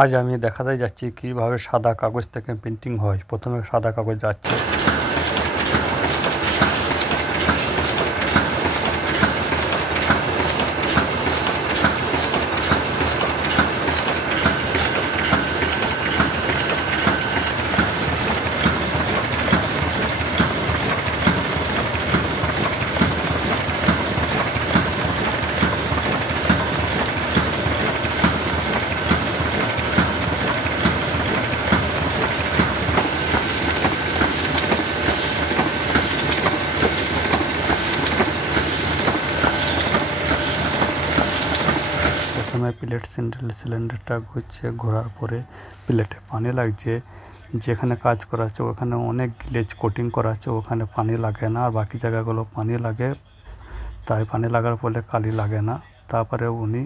আজ আমি দেখাতে যাচ্ছি কিভাবে সাদা কাগজ থেকে প্রিন্টিং হয়। প্রথমে সাদা কাগজ যাচ্ছে, প্রথমে প্লেট সিলিন্ডারটা ঘুরছে, ঘোরার পরে প্লেটে পানি লাগছে। যেখানে কাজ করা আছে ওখানে অনেক গ্লেজ কোটিং করা আছে, ওখানে পানি লাগে না, আর বাকি জায়গাগুলো পানি লাগে। তাই পানি লাগার ফলে কালি লাগে না। তারপরে উনি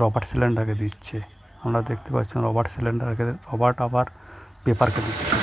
রবার সিলিন্ডারকে দিচ্ছে, আমরা দেখতে পাচ্ছি রবার সিলিন্ডারকে, রবার আবার পেপারকে দিচ্ছে।